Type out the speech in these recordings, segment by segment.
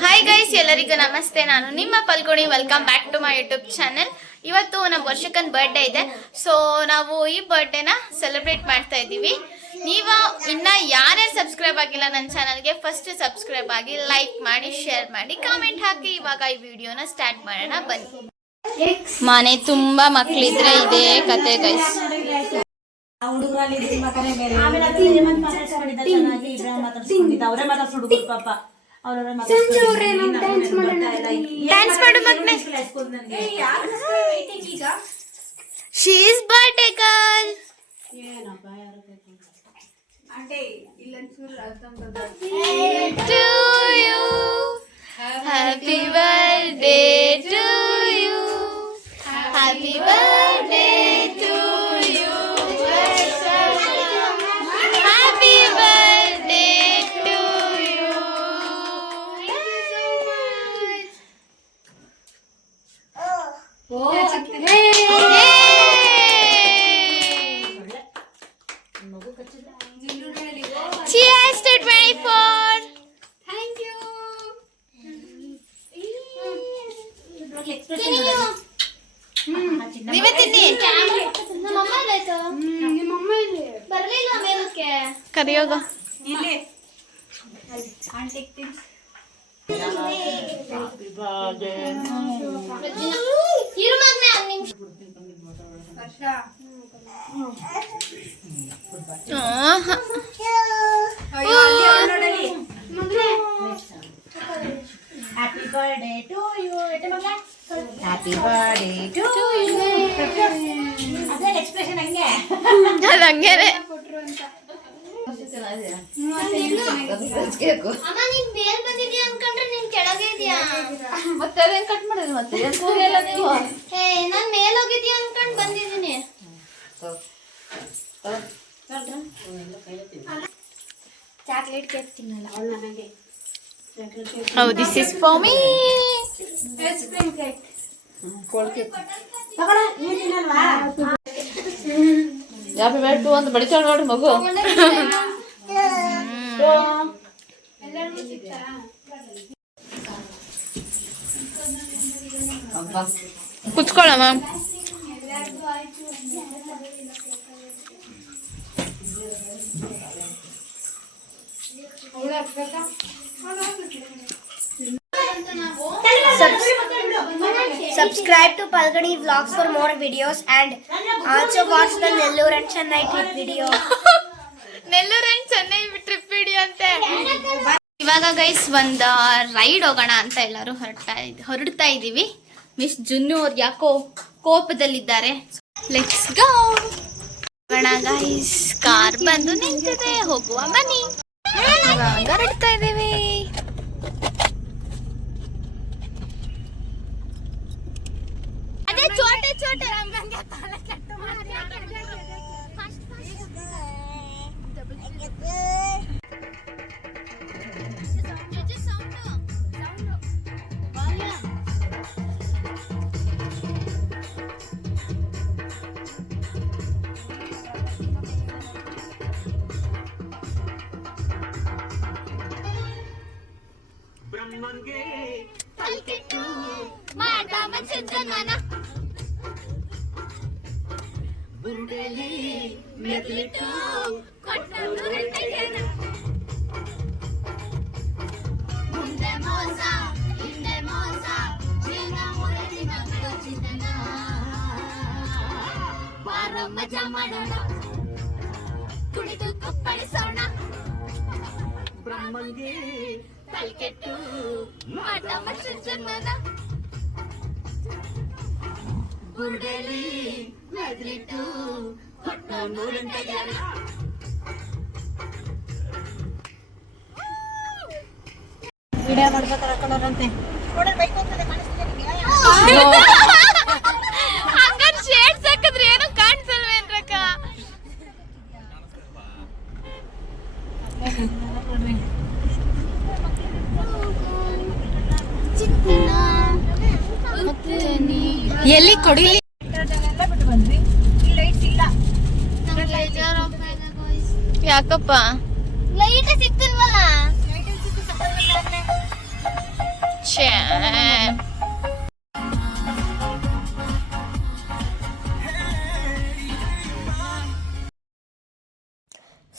Hi guys, ಎಲ್ಲರಿಗೂ ನಮಸ್ತೆ. ನಾನು ನಿಮ್ಮ Phalguni. Welcome back to my YouTube channel. ಇವತ್ತು ನಮ್ಮ ವರ್ಷಕ್ಕನ್ ಬರ್ಡೇ ಇದೆ. ಸೊ ನಾವು ಈ ಬರ್ಡೇನ ಸೆಲೆಬ್ರೇಟ್ ಮಾಡ್ತಾ ಇದ್ದೀವಿ. ನೀವು ಇನ್ನ ಯಾರ್ಯಾರು ಸಬ್ಸ್ಕ್ರೈಬ್ ಆಗಿಲ್ಲ ನನ್ನ ಚಾನಲ್ಗೆ, ಫಸ್ಟ್ ಸಬ್ಸ್ಕ್ರೈಬ್ ಆಗಿ, ಲೈಕ್ ಮಾಡಿ, ಶೇರ್ ಮಾಡಿ, ಕಾಮೆಂಟ್ ಹಾಕಿ. ಇವಾಗ ಈ ವಿಡಿಯೋನ ಸ್ಟಾರ್ಟ್ ಮಾಡೋಣ ಬನ್ನಿ. ಮನೆ ತುಂಬಾ ಮಕ್ಕಳಿದ್ರೆ ಇದೇ ಕತೆ ಗೈಸ್. ಡ್ಯಾನ್ಸ್ ಮಾಡು ಮಗ್ನೆ. She is birthday girl. To you, happy birthday to you, happy birthday to you, happy birthday to you. Cheers to 24. Thank you. ನೀವೇ ತಿನ್ನಿ. ನಮ್ಮಮ್ಮ ಇಲ್ಲಾಯ್ತು. ನಿಮ್ಮಮ್ಮ ಇಲ್ಲಿ ಬರಲಿಲ್ಲ ಮೇಲಕ್ಕೆ. ಕರಿಯೋಗ ಇಲ್ಲಿ ಆಂಟಿಗೆ ತಿನ್ಸಿ. ಇರು ಮಗ್ನೆ ಒಂದು ನಿಮಿಷ. Happy birthday to you. Happy birthday to you. ಅದೇ ಎಕ್ಸ್ಪ್ರೆಷನ್ ಹಂಗೆ. ಅದು ಹಂಗೇನೆ. ಅಮ್ಮ ನೀನ್ ಮೇಲ್ ಬಂದಿದ್ಯಾ ಅನ್ಕೊಂಡ್ರೆ ನೀನ್ ಕೆಳಗೆ ಇದೆಯಾ? ಮತ್ತೆ ಅದೇನ್ ಕಟ್ ಮಾಡೋದು ಮತ್ತೆ? ಎಲ್ಲಿ ಹೋಗಿಲ್ಲ ನೀವು? ಹೇ ನಾನ್ ಮೇಲ್ ಹೋಗಿದ್ಯಾ ಅನ್ಕೊಂಡ್ ಬಂದಿದ್ದೀನಿ. ಚಾಕ್ಲೇಟ್ ಕೇಕ್ ತಿನ್ನಲ್ಲ ಅವಳು ನನಗೆ. Oh, this is for me. Ice cream cake. Cold cake ತಗೊಳ್ಳ ನೀನು ತಿನ್ನಲ್ವಾ? ಹ್ಯಾಪಿ ಬರ್ತ್ಡೇ ಟು ಅಂತ ಬಡಿತಾಳ ನೋಡ್ರಿ ಮಗು. ಕುತ್ಕೊಳ್ಳಮ್ಮ. Subscribe to Palgani Vlogs for more videos and also watch the Nellore and Chennai trip video. Nellore and Chennai trip video ಅಂತೆ. ಇವಾಗ ಗೈಸ್ ಒಂದು ರೈಡ್ ಹೋಗೋಣ ಅಂತ ಎಲ್ಲರೂ ಹೊರಡ್ತಾ ಇದ್ದೀವಿ. ಮಿಸ್ ಜುನ್ನು ಅವ್ರು ಯಾಕೋ ಕೋಪದಲ್ಲಿದ್ದಾರೆ. ಲೆಟ್ಸ್ ಗೋ ಹೋಗೋಣ ಗೈಸ್. ಕಾರ್ ಬಂದು ನಿಂತಿದೆ, ಹೋಗುವ ಬನ್ನಿ. ಇವಾಗ ಹೊರಡ್ತಾ ಇದ್ದೀವಿ. ಅದೇ ಚೋಟೆ ಚೋಟೆ ಬ್ರಹ್ಮಂಗೆ ಕಲ್ಕೆಟ್ಟು ಮಾತಾಮ ಚಂದ್ರಮಾನ ಬುರುಡೆಲಿ ಮೆದ್ಲಿಟ್ಟು ಕೊಟ್ಟರು ರೆಟ್ಟೆಯನ ಮುಂದೆ ಮೋಸ ಹಿಂದೆ ಮೋಸ ಜೀವನ ಮುರಳಿ ಮಕ್ಕಳು ಚಿಂತನ ಬಾರೋ ಮಜಾ ಮಾಡೋಣ ಕುಣಿದು ಕುಪ್ಪಳಿಸೋಣ ಬ್ರಹ್ಮಂಗೆ ಕಲ್ಕೆಟ್ಟು ಮಾತಾಮ ಚಂದ್ರಮಾನ ಬುರುಡೆಲಿ ಮೆದ್ಲಿಟ್ಟು ಕೊಟ್ಟ ನೂರೆಂಟಯ್ಯನ ವಿಡಿಯೋ ಮಾಡ್ಬೇಕಾರೆ ಹಾಕೊಳ್ಳೋರಂತೆ ನೋಡ್ರಿ ಬೈಕ್ ಹೋಗ್ತದೆ ಕಾಣಿಸ್ತಿದೆ ನಿಮಗೆ? ಹಂಗಾರೆ ಶೇಡ್ಸ್ ಹಾಕಿದ್ರೆ ಏನು ಕಾಣಿಸಲ್ವೇನ್ರಕ್ಕ? ಎಲ್ಲಿ ಕೊಡಿಲಿ ಬಿಟ್ಟು ಬಂದ್ವಿ. ಇಲ್ಲಿ ಲೈಟ್ಸ್ ಇಲ್ಲ. ಯಾಕಪ್ಪ? ಲೈಟ್ ಸಿಕ್ತಿಲ್ವಲ್ಲ. ಛೇ.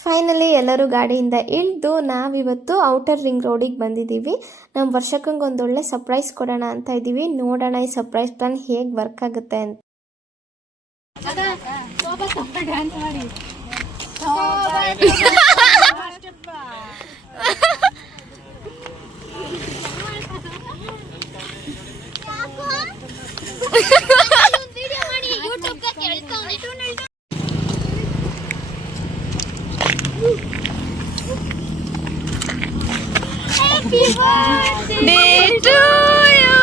ಫೈನಲಿ ಎಲ್ಲರೂ ಗಾಡಿಯಿಂದ ಇಳಿದು ನಾವಿವತ್ತು ಔಟರ್ ರಿಂಗ್ ರೋಡಿಗೆ ಬಂದಿದ್ದೀವಿ. ನಮ್ಮ ವರ್ಷಕ್ಕಂಗೆ ಒಂದೊಳ್ಳೆ ಸರ್ಪ್ರೈಸ್ ಕೊಡೋಣ ಅಂತ ಇದ್ದೀವಿ. ನೋಡೋಣ ಈ ಸರ್ಪ್ರೈಸ್ ಪ್ಲಾನ್ ಹೇಗೆ ವರ್ಕ್ ಆಗುತ್ತೆ ಅಂತ. Day to you.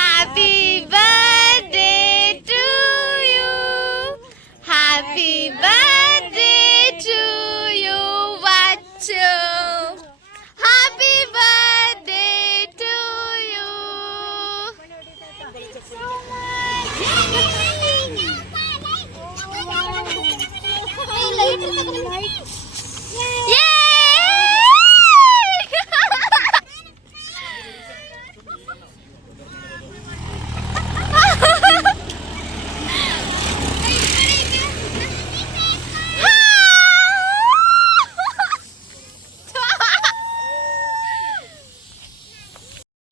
Happy birthday to you. Happy birthday to you. Vachu. Happy birthday to you.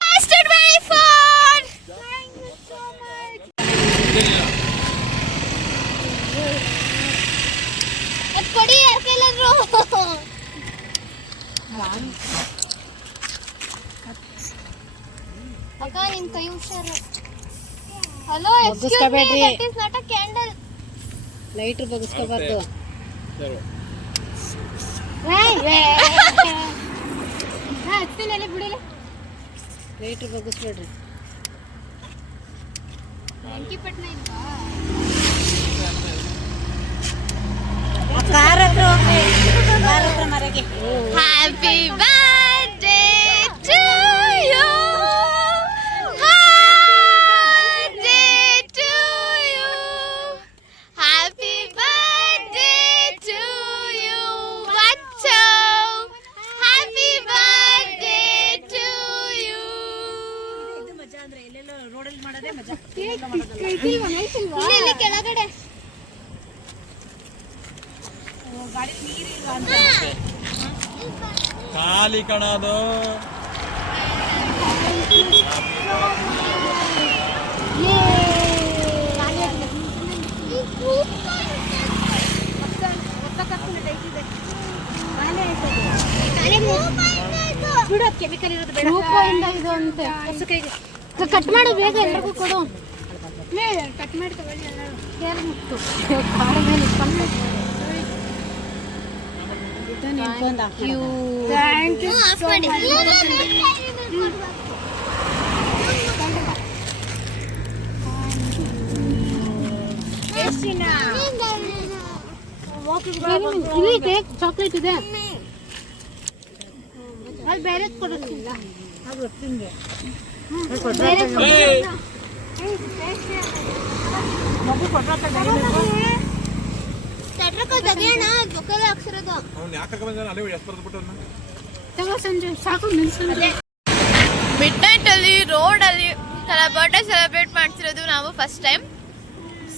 Bastard very fun. Thank you so much. ಅದು ಕೊಡಿ ಯಾರ ಕೈಲಾದ್ರು. ಅಕ್ಕ ನಿನ್ ಕೈ ಹುಷಾರು. Hello excuse me, that is not a candle. Lighter ಬಗ್ಸ್ಕೋಬಾರ್ದು. ಹಚ್ತೀನಿ ಬಿಡಿಲ್ಲ. ಲೈಟ್ರ್ ಬಗ್ಸ್ಬೇಡ್ರಿ. ಬೆಂಕಿ ಪಟ್ನ ಇಲ್ವಾ? ಕಾರ್ ಹತ್ರ ಹೋಗ್ರಿ. ಕಾರ್ ಹತ್ರ ಮರಗೆ. Happy birthday to you. Birthday to you. Happy birthday to you. Vachu. Happy birthday to you. ಇದು ಮಜಾ ಅಂದ್ರೆ ಎಲ್ಲೆಲ್ಲೋ ರೋಡಲ್ಲಿ ಮಾಡೋದೇ ಮಜಾ. ಇಲ್ಲಿ ಕೆಳಗಡೆ ಗಾಡಿ ನೀರಿಲ್ವಾ ಅಂತ. ಖಾಲಿ ಕಣದು. ಬಿಡು, ಕೆಮಿಕಲ್ ಇರೋದು ಬೇಡ. ಇದು ಅಂತೆ ಹೊಸ ಕೈಗೆ ಕಟ್ ಮಾಡು ಬೇಗ ಎಲ್ಲರಿಗೂ ಕೊಡು. ಕಟ್ ಮಾಡಿ ತಗೊಳ್ಳಿ ಎಲ್ಲರೂ. ಯಾರು ಮುಟ್ಟು ಕಾಡ ಮೇಲೆ ಇಟ್ಕೊಂಡು ಇದು ನಿಂತ್ಕೊಂಡ್ ಹಾಕು. Thank you so much. ಎಷ್ಟಿನ? ಇಲ್ಲಿ ಕೇಕ್ ಚಾಕ್ಲೇಟ್ ಇದೆ. ಅಲ್ಲಿ ಬೇರೆ ಕೊಡೋದಿಲ್ಲ. ಅದು ತಿಂಗೆ. ಮಗು ಕೊಟ್ಟ ಅವ್ನು ಯಾಕೆ ಬಂದಾನ ಅಲ್ಲೇ ಎಷ್ಟು ಬರ್ದ್ಬಿಟ್ಟು ತಗೋ ಸಂಜೆ ಸಾಕು ನಿಲ್ಸಂದ್ರೆ. ಮಿಡ್ ನೈಟ್ ಅಲ್ಲಿ ರೋಡ್ ಅಲ್ಲಿ ತರ ಬರ್ಡೇ ಸೆಲೆಬ್ರೇಟ್ ಮಾಡ್ತಿರೋದು ನಾವು ಫಸ್ಟ್ ಟೈಮ್.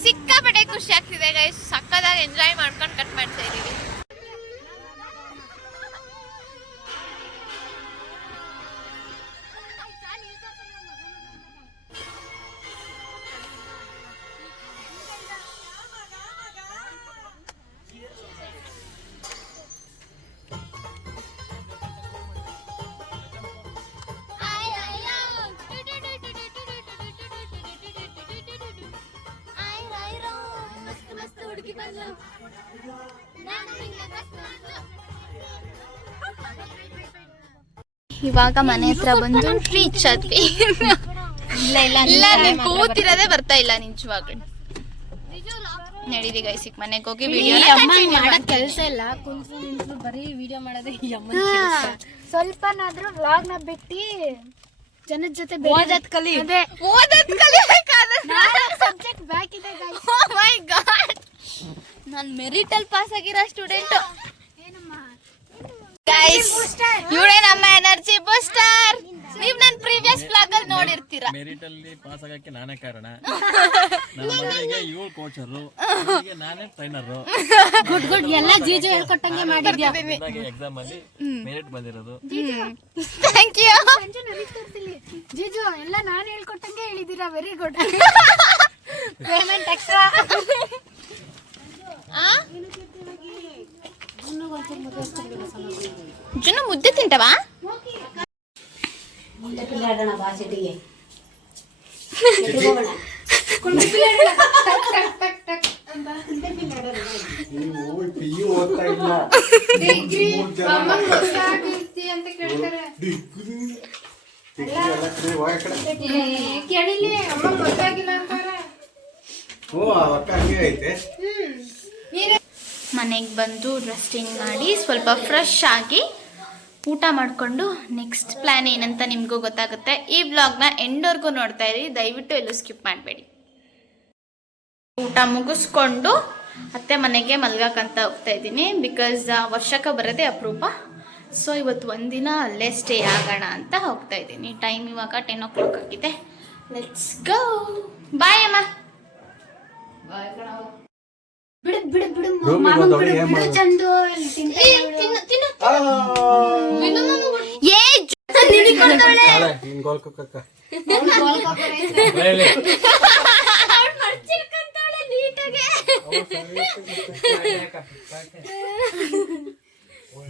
ಸಿಕ್ಕಾಪಟ್ಟೆ ಖುಷಿ ಆಗ್ತಿದೆ ಗೈಸ್. ಸಕ್ಕದಾಗಿ ಎಂಜಾಯ್ ಮಾಡ್ಕೊಂಡು ಕಟ್ ಮಾಡ್ತಾ ಇದೀವಿ. ಇವಾಗ ಮನೆ ಹತ್ರ ಬಂದು ರೀಚ್ ಆದ್ವಿ. ಇಲ್ಲ ನೀನ್ ಕೂತಿರೋದೇ ಬರ್ತಾ ಇಲ್ಲ ನಿಜವಾಗ್ಲು. ನಡೀರಿ ಗೈಸ್, ಈಗ ಮನೆಗೆ ಹೋಗಿ ವಿಡಿಯೋ ಕೆಲಸ ಇಲ್ಲ, ಕುಂತ್ರು ಬರೀ ವಿಡಿಯೋ ಮಾಡೋದೇ ಈ ಅಮ್ಮನ ಸ್ವಲ್ಪನಾದ್ರೂ ವ್ಲಾಗ್ ನ ಬಿಟ್ಟು ಜನದ ಜೊತೆ ಓದದ್ ಕಲಿ. ಓದೋದ್ ಕಲಿಬೇಕಾದ್ರೆ ಸಬ್ಜೆಕ್ಟ್ ಬ್ಯಾಕ್ ಇದೆ guys. ಓ ಮೈ ಗಾಡ್, ನಾನು ಮೆರಿಟ್ ಅಲ್ಲಿ ಪಾಸ್ ಆಗಿರೋ ಸ್ಟೂಡೆಂಟ್. ಗೈಸ್ ಇವಳೇ ನಮ್ಮ ಎನರ್ಜಿ ಬೂಸ್ಟರ್. ನೀವ್ ನನ್ ಪ್ರೀ ಮೆರಿಟ್ ಅಲ್ಲಿ ಪಾಸ್ ಆಗಕ್ಕೆ ನಾನೇ ಕಾರಣ. ನನ್ನ ಮಗಳಿಗೆ 7 ಕೋಚರು, ನಾನೇ ಟ್ರೈನರು. ಗುಡ್ ಎಲ್ಲ ಜೀಜು ಹೇಳ್ಕೊಟ್ಟಂಗೆ ಮಾಡಿದ್ಯಾ. ಎಕ್ಸಾಮ್ ಅಲ್ಲಿ ಮೆರಿಟ್ ಬಂದಿರೋದು. Thank you. ಜೀಜು ಎಲ್ಲ ನಾನು ಹೇಳ್ಕೊಟ್ಟಂಗೆ ಹೇಳಿದೀರಾ. Very good. Payment extra. ಜುನ್ನು ಮುದ್ದೆ ತಿಂಟವಾ? ಮನೆಗೆ ಬಂದು ಡ್ರೆಸ್ ಚೇಂಜ್ ಮಾಡಿ ಸ್ವಲ್ಪ ಫ್ರೆಶ್ ಆಗಿ ಊಟ ಮಾಡಿಕೊಂಡು ನೆಕ್ಸ್ಟ್ ಪ್ಲ್ಯಾನ್ ಏನಂತ ನಿಮಗೂ ಗೊತ್ತಾಗುತ್ತೆ. ಈ ವ್ಲಾಗ್ನ ಎಂಡ್ವರೆಗೂ ನೋಡ್ತಾ ಇರಿ, ದಯವಿಟ್ಟು ಎಲ್ಲೂ ಸ್ಕಿಪ್ ಮಾಡಬೇಡಿ. ಊಟ ಮುಗಿಸ್ಕೊಂಡು ಅತ್ತೆ ಮನೆಗೆ ಮಲ್ಗಕ್ಕಂತ ಹೋಗ್ತಾ ಇದ್ದೀನಿ. ಬಿಕಾಸ್ ವರ್ಷಕ್ಕೆ ಬರೋದೇ ಅಪರೂಪ. ಸೊ ಇವತ್ತು ಒಂದಿನ ಅಲ್ಲೇ ಸ್ಟೇ ಆಗೋಣ ಅಂತ ಹೋಗ್ತಾ ಇದ್ದೀನಿ. ಟೈಮ್ ಇವಾಗ 10 o'clock ಆಗಿದೆ. Let's go. ಬಾಯ್ ಅಮ್ಮ. ಚಂದು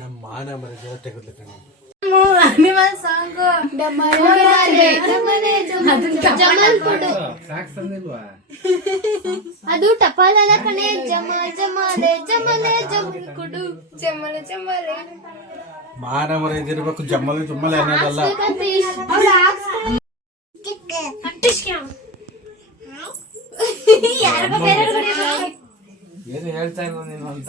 ನಮ್ಮ ಮಾನ ಮರ್ಯಾದೆ ತೆಗೆದ್ಲಿಕ್ಕೆ ಅದು ಟಪಾಲಲ್ಲ ಕಣೆ. ಜಮಾಲೆ ಜಮಾಲೆ ಜಮಲೆ ಜಮಲೆ ಕೊಡು ಜಮಲೆ ಜಮಲೆ. ಮಾನ ಮರ್ಯಾದೆ ಇರ್ಬೇಕು. ಜಮ್ಮಲಿ ತುಮ್ಮಲೆ ಅನ್ನೋದಲ್ಲ. ಏನು ಹೇಳ್ತಾ ಇಲ್ಲ ನೀನು ಅಂತ.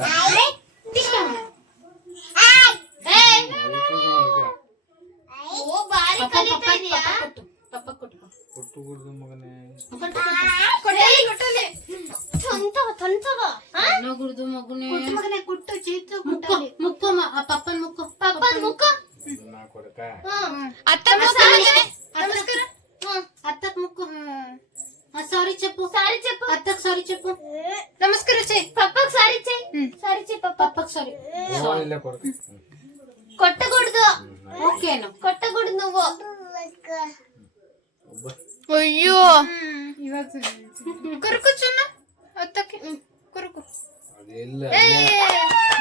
ಕೊಟ್ಟು ಕುಡ್ದು ಮಗನೇ. ಗುಡ್ದು ಮಗುನೆ ಕುಟ್ಟು ಚೀತು ಮುಕ್ಕು ಪಪ್ಪನ್ ಮುಕ್ಕು ನಾ ಕೊಡಕ ಅತ್ತಕ್ ಮುಕ್ಕು. ಸಾರಿ చెప్పు అత్తకు సారీ చెప్పు. నమస్కారం చెయ్. పప్పకు సారీ చెయ్. సారీ చెయ్ పప్పకు సారీ. ಇಲ್ಲ ಕೊಡಕ కొట్టకూడదు. ఓకేనా? కొట్టకూడదు నువ్వు. ಅಯ್ಯೋ కొరుకుచున్నా అత్తకి కొరుకు. ಅದೆಲ್ಲ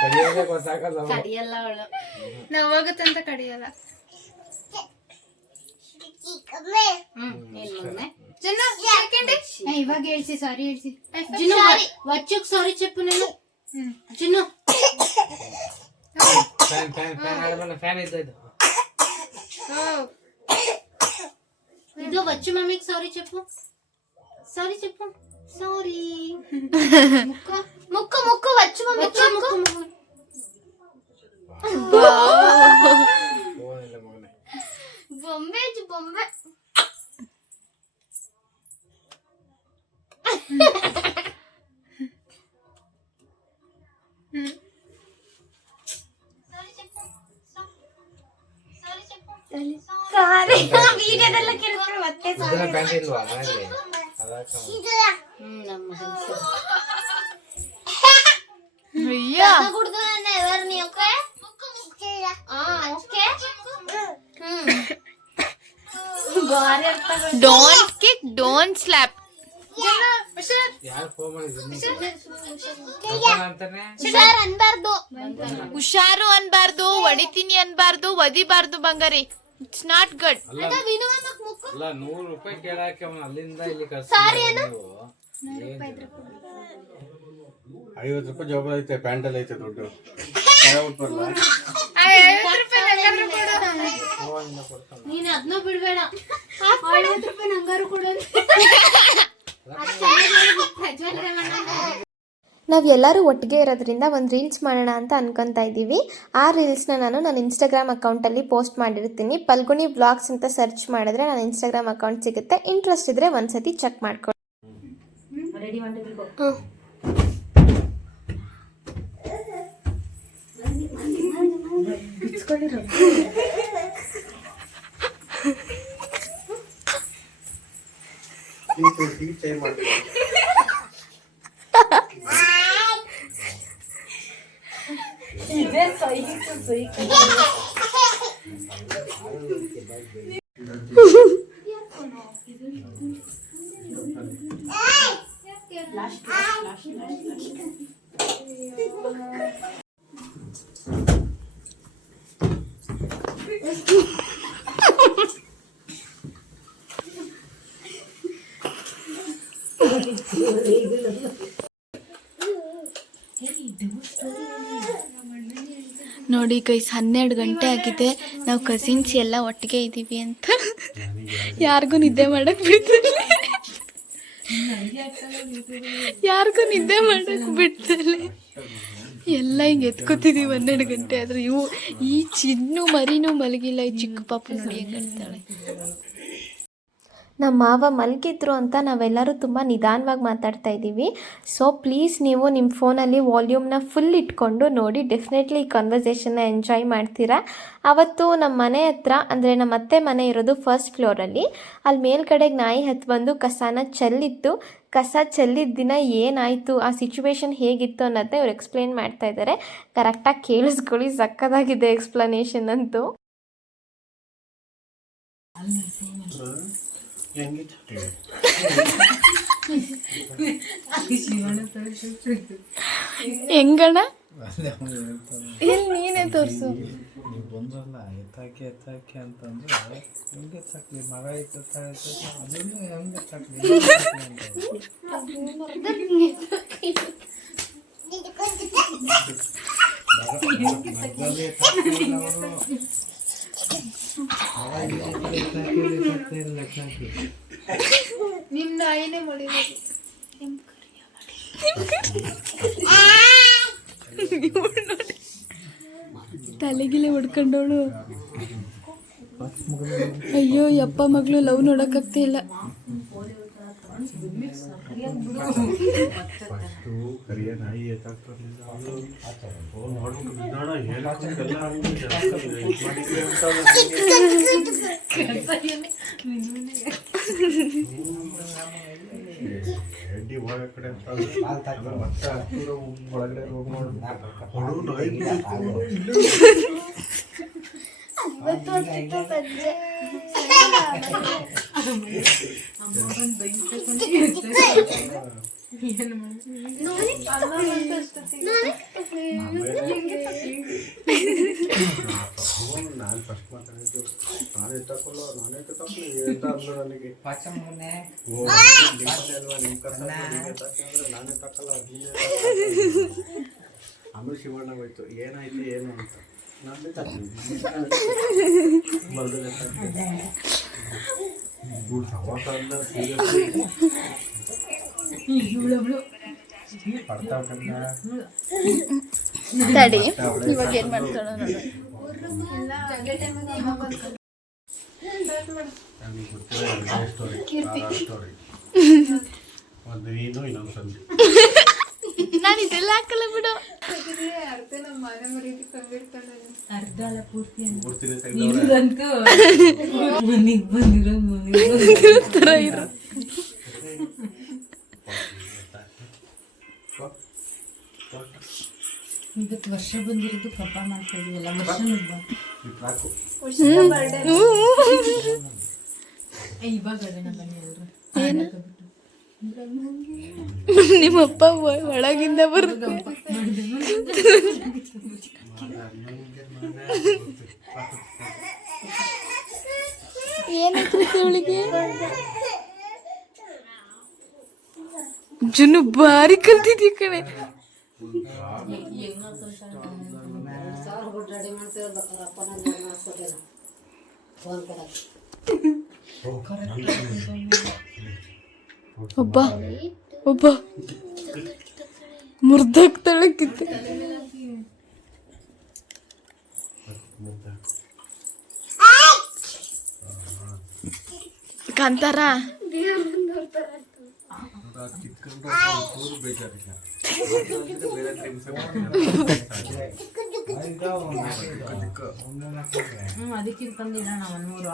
ಕಡಿಯೋದೇ ಗೊತ್ತಾಗಲ್ಲ. ಕಡಿಯಲ್ಲ ಅವಳು. ನಾವಾಗುತ್ತಂತ ಕಡಿಯಲ್ಲ. ಇವಾಗ ಹೇಳ್ಸಿ ಸಾರಿ ಹೇಳ್ಸಿ. ವಚ್ಚಕ್ ಸಾರಿ చెప్పు నేను. ಚಿನ್ನು ಫ್ಯಾನ್ ಇದ್ದದ್ದು ಇದು వచ్చు మమ్మీకి సారీ చెప్పు. సారీ చెప్పు. సారీ. ముక్కు ముక్కు వచ్చు మమ్మీ. ముక్కు బొంబే బొంబే. ವೀಡಿಯೋದೆಲ್ಲ ಕೇಳಿದ್ರೆ ಮತ್ತೆ ಪ್ಯಾಂಟ್ ಇಲ್ವಾ ಮನೆಯಲ್ಲಿ? ಅಯ್ಯೋ కుడదు నన్ను ఎవరిని. Okay okay. Don't kick, don't slap. ಯಾರು ಫೋನ್ ಮಾಡಿದ್ರು ಅಂತಾನೆ. ಹುಷಾರ್ ಅನ್ಬಾರ್ದು. ಹುಷಾರು ಅನ್ಬಾರ್ದು, ಹೊಡಿತೀನಿ ಅನ್ಬಾರ್ದು, ಒದಿಬಾರ್ದು ಬಂಗಾರಿ. It's not good. ಅಲ್ಲ 100 ರೂಪಾಯಿ ಕೇಳಕ್ಕೆ ಅವನು ಅಲ್ಲಿಂದ ಇಲ್ಲಿ ಸಾರಿ ಅಣ್ಣ. 50 ರೂಪಾಯಿ ಜೋಬಲ್ ಐತೆ, ಪ್ಯಾಂಟಲ್ಲಿ ಐತೆ ದುಡ್ಡು. ನೀನ್ ಅದನ್ನ ಬಿಡ್ಬೇಡ. 50 ರೂಪಾಯಿ ನಂಗಾರು ಕೊಡು. ನಾವು ಎಲ್ಲರೂ ಒಟ್ಟಿಗೆ ಇರೋದ್ರಿಂದ ಒಂದು ರೀಲ್ಸ್ ಮಾಡೋಣ ಅಂತ ಅನ್ಕೊತಾ ಇದ್ದೀವಿ. ಆ ರೀಲ್ಸ್ನ ನಾನು ನನ್ನ ಇನ್ಸ್ಟಾಗ್ರಾಮ್ ಅಕೌಂಟಲ್ಲಿ ಪೋಸ್ಟ್ ಮಾಡಿರ್ತೀನಿ. ಪಲ್ಗುಣಿ ವ್ಲಾಗ್ಸ್ ಅಂತ ಸರ್ಚ್ ಮಾಡಿದ್ರೆ ನನ್ನ ಇನ್ಸ್ಟಾಗ್ರಾಮ್ ಅಕೌಂಟ್ ಸಿಗುತ್ತೆ. ಇಂಟ್ರೆಸ್ಟ್ ಇದ್ದರೆ ಒಂದ್ಸತಿ ಚೆಕ್ ಮಾಡ್ಕೊಳ್ಳಿ. ಚೇಂಜ್ ಮಾಡ್ತೀನಿ. ನೋಡಿ ಗೈಸ್ 12 ಗಂಟೆ ಆಗಿದೆ. ನಾವು ಕಸಿನ್ಸ್ ಎಲ್ಲ ಒಟ್ಟಿಗೆ ಇದ್ದೀವಿ ಅಂತ ಯಾರಿಗೂ ನಿದ್ದೆ ಮಾಡಕ್ ಬಿಡ್ತಿಲ್ಲ, ಯಾರಿಗೂ ನಿದ್ದೆ ಮಾಡಕ್ ಬಿಡ್ತಿಲ್ಲ. ಎಲ್ಲ ಹಿಂಗೆ ಎತ್ಕೋತಿದ್ದೀವಿ 12 ಗಂಟೆ ಆದ್ರೆ. ಈ ಚಿನ್ನು ಮರಿನೂ ಮಲಗಿಲ್ಲ. ಈ ಚಿಕ್ಕ ಪಾಪು ನೋಡಿ ಹೆಂಗಿರ್ತಾಳೆ. ನಮ್ಮ ಮಾವ ಮಲಗಿದ್ರು ಅಂತ ನಾವೆಲ್ಲರೂ ತುಂಬ ನಿಧಾನವಾಗಿ ಮಾತಾಡ್ತಾ ಇದ್ದೀವಿ. ಸೊ ಪ್ಲೀಸ್ ನೀವು ನಿಮ್ಮ ಫೋನಲ್ಲಿ ವಾಲ್ಯೂಮ್ನ ಫುಲ್ ಇಟ್ಕೊಂಡು ನೋಡಿ. ಡೆಫಿನೆಟ್ಲಿ ಈ ಕನ್ವರ್ಸೇಷನ್ನ ಎಂಜಾಯ್ ಮಾಡ್ತೀರಾ. ಅವತ್ತು ನಮ್ಮ ಮನೆ ಹತ್ರ, ಅಂದರೆ ನಮ್ಮ ಅತ್ತೆ ಮನೆ ಇರೋದು ಫಸ್ಟ್ ಫ್ಲೋರಲ್ಲಿ. ಅಲ್ಲಿ ಮೇಲ್ಗಡೆಗೆ ನಾಯಿ ಹತ್ತು ಬಂದು ಕಸನ ಚೆಲ್ಲಿತ್ತು. ಕಸ ಚೆಲ್ಲಿದ ದಿನ ಏನಾಯಿತು, ಆ ಸಿಚುವೇಶನ್ ಹೇಗಿತ್ತು ಅನ್ನೋದನ್ನ ಇವ್ರು ಎಕ್ಸ್ಪ್ಲೇನ್ ಮಾಡ್ತಾ ಇದ್ದಾರೆ. ಕರೆಕ್ಟಾಗಿ ಕೇಳಿಸ್ಕೊಳ್ಳಿ, ಸಕ್ಕದಾಗಿದೆ ಎಕ್ಸ್ಪ್ಲನೇಷನ್ ಅಂತೂ. ಹೆಂಗಣ ಇಲ್ಲಿ ನೀನೇ ತೋರಿಸು. ಬಂದ್ರಲ್ಲ ಎತ್ತಾಕಿ ಅಂತಂದ್ರೆ ಹೆಂಗೆ ಎತ್ತಾಕ್ಲಿ, ಮರ ಎತ್ತಾಕಿ ಅದನ್ನು ಹೆಂಗೆ ಎತ್ತಾಕ್ಲಿ ನಿಮ್ ನಾಯಿನೇ ಮಾಡಿರೋದು. ತಲೆಗಿಲೆ ಹೊಡ್ಕೊಂಡವಳು. ಅಯ್ಯೋ ಯಪ್ಪ ಮಗಳು ಲವ್ ನೋಡಕ್ಕಾಗ್ತಿಲ್ಲ. ಕರಿಯ ನಾಯಿ ಎತ್ತಾಕ್ತಿರ್ಲಿಲ್ಲ. ಎಡ್ಡಿ ಒಳ ಕಡೆ ಮತ್ತೆ ಹತ್ತಿರ ಒಳಗಡೆ ಹೋಗಿ ನೋಡು ನಾಯಿ ನಾನು ಫಸ್ಟ್ ಮಾತಾಡಿದ್ದು ನಾನೇ ತಕೊಳ್ಳೋ ನಾನೇ ತಕೊಳ್ಳಿ ಅಂತ ಅಂದ್ರು ನನಗೆ. ನಿಮ್ಮ ಕಸ ನಾನೇ ತಕ್ಕಲ್ಲ. ಆಮೇಲೆ ಶಿವಣ್ಣ ಹೋಯ್ತು, ಏನಾಯ್ತು ಏನು ಅಂತ. ನಾನೇ ತಕ್ತೀನಿ ಬರ್ದಲೆ ಸವಾಸ ಅಲ್ಲ, ತಡಿ ಇವಾಗ ಏನ್ ಮಾಡ್ತಾಳ ನೋಡು. ಒಂದು ನೀನು ಇನ್ನೊಂದು ಸಂಜೆ ನಾನು ಇದೆಲ್ಲ ಹಾಕಲ್ಲ ಬಿಡು. ಮೂರ್ತಿನ ತರ ಇರು. ಇವತ್ತು ವರ್ಷ ಬಂದಿರೋದು ಕಪ್ಪ ಮಾಡ್ತಾ ಇದೀವಲ್ಲ, ಇವಾಗ ಬನ್ನಿ ಎಲ್ರು. ನಿಮ್ಮಪ್ಪ ಒಳಗಿಂದ ಬರುತ್ತೆ. ಏನಾಯ್ತು ಅವಳಿಗೆ? ಜುನ್ನು ಭಾರಿ ಕಲ್ತಿದ್ಯ ಕಣೆ. ಒಬ್ಬ ಒಬ್ಬ ಮುರ್ದಾಗ್ತಾಳಕ್ಕಿತ್ತು. ಕಾಂತಾರ ಅದಕ್ಕೆ ತಂದಿಲ್ಲ ನಾವು 100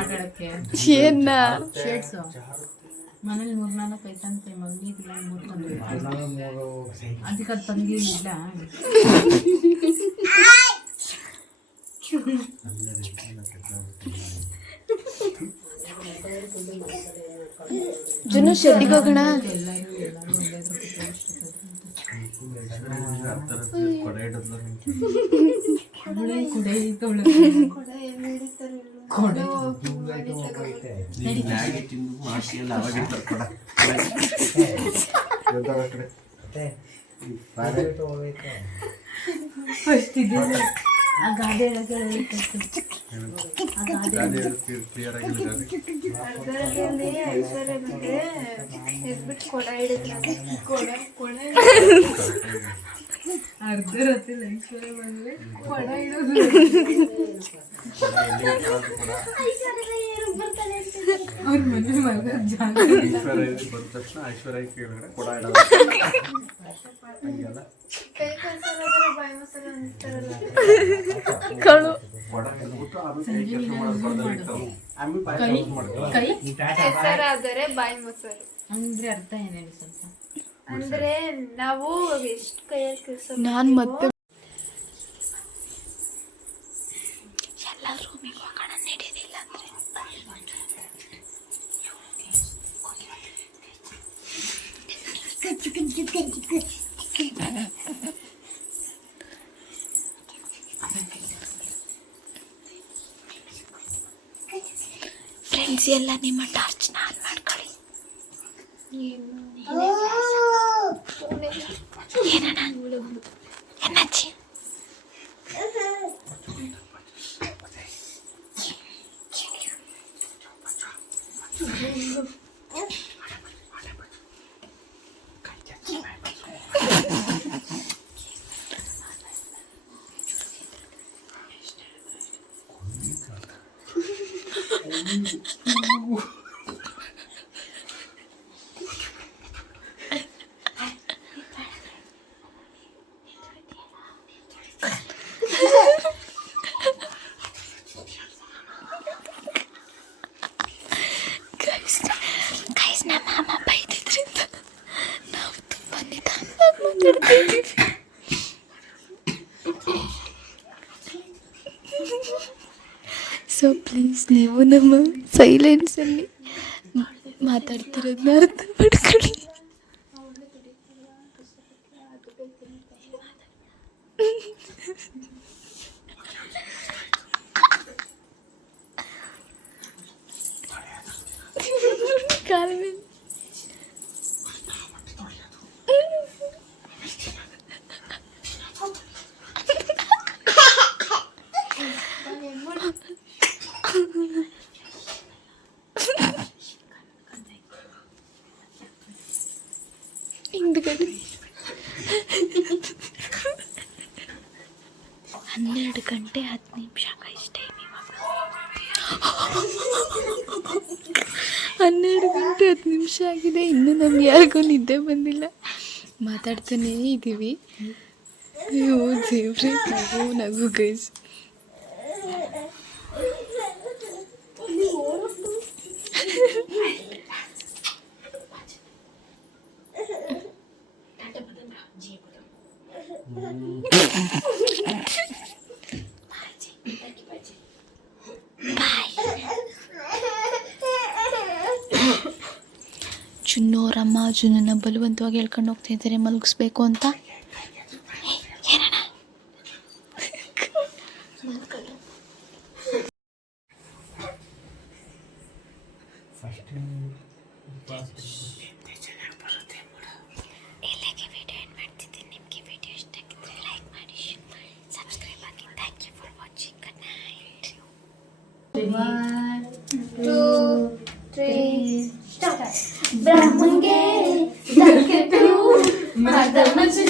ಆಟಾಡಕ್ಕೆ. ಏನ ಶೇಡ್ಸು ಮನೇಲಿ 3-4 ಐತಂತೆ ಮಗನಿಗಿಲ್ಲ 3 ತಂದೆ ನಾನು 3 ಅದಕ್ಕೆ ತಂದಿಲ್ಲ. ಜುನು ಶೆಡ್ಡಿಗೆ ಹೋಗೋಣ. ಫಸ್ಟ್ ಇದೆ ಆ ಗಾದೆ ಕ್ಲಿಯರ್ ಆಗಿಲ್ಲ ಅರ್ಧ ರಾತ್ರಿ ಐಶ್ವರ್ಯ ಬಂದ್ರೆ ಕೊಡ ಇಡೋದು. ಅವ್ರ ಮನೆ ಮಗ ಜಾಗ ಐಶ್ವರ್ಯ ಬಂದ ತಕ್ಷಣ ಐಶ್ವರ್ಯ ಕೆಳಗಡೆ ಕೊಡ ಇಡೋದು ಹಂಗೆಲ್ಲ ಕೊಡ ಇಟ್ಬಿಟ್ಟು ಆಮೇಲೆ ಕೈ ಕೆಲಸ ಮಾಡ್ಬಾರ್ದು ಆಮೇಲೆ ಬಾಯಿ ಕೆಲಸ ಮಾಡ್ತಾರೆ. ಕೈ ಹೆಸರಾದರೆ ಬಾಯಿ ಮೊಸರು ಅಂದ್ರೆ ಅರ್ಥ ಏನೇಳಿ ಸ್ವಲ್ಪ ಅಂದ್ರೆ ನಾವು ಎಷ್ಟು ಕೈಯಲ್ಲಿ ಕೆಲಸ ನಾನು ಮತ್ತೆ ಫ್ರೆಂಡ್ಸ್ ಎಲ್ಲ ನಿಮ್ಮ ಟಾರ್ಚ್ನ ಆನ್ ಮಾಡ್ಕೊಳ್ಳಿ. ಏನಣ್ಣ ಎನ್ನಚ್ಚಿ ಗೈಸ್ ನಮ್ಮ ಅಮ್ಮ ಬೈದಿದ್ರಿಂದ ನಾವು ತುಂಬ ನಿಧಾನವಾಗಿ ಮಾತಾಡ್ತೀವಿ. ಸೊ ಪ್ಲೀಸ್ ನೀವು ನಮ್ಮ ಸೈಲೆನ್ಸಲ್ಲಿ ಮಾತಾಡ್ತಿರೋದನ್ನ ಅರ್ಥ ಮಾಡ್ಕೊಳ್ಳಿ. ಕಾಲ್ಮೇಲೆ ಹಿಂದ್ಗಡೆ 12 ಗಂಟೆ 10 ನಿಮಿಷ ಗೈಸ್ ಟೈಮ್ ಇವಾಗ. 12 ಗಂಟೆ 10 ನಿಮಿಷ ಆಗಿದೆ. ಇನ್ನೂ ನಮ್ಗೆ ಯಾರಿಗೂ ನಿದ್ದೆ ಬಂದಿಲ್ಲ. ಮಾತಾಡ್ತಾನೇ ಇದ್ದೀವಿ. ಅಯ್ಯೋ ದೇವ್ರೆ, ನಗು ಗೈಸ್. ಜುನ್ನೋರಮ್ಮ ಜುನ್ನನ್ನ ಬಲವಂತವಾಗಿ ಹೇಳ್ಕೊಂಡು ಹೋಗ್ತಾ ಇದ್ದಾರೆ ಮಲಗಿಸ್ಬೇಕು ಅಂತ. ಏನಣ್ಣ ಇಲ್ಲಿಗೆ ವಿಡಿಯೋ ಎಂಡ್ ಮಾಡ್ತಿದ್ದೀನಿ. ನಿಮಗೆ ವಿಡಿಯೋ ಇಷ್ಟ ಆಗಿದ್ರೆ ಲೈಕ್ ಮಾಡಿ, ಶೇರ್ ಮಾಡಿ, ಸಬ್ಸ್ಕ್ರೈಬ್ ಆಗಿ. Thank you for watching. Good night. 1 2 3 start. ಬ್ರಹ್ಮಂಗೆ ಮದ ಮನುಷ್ಯ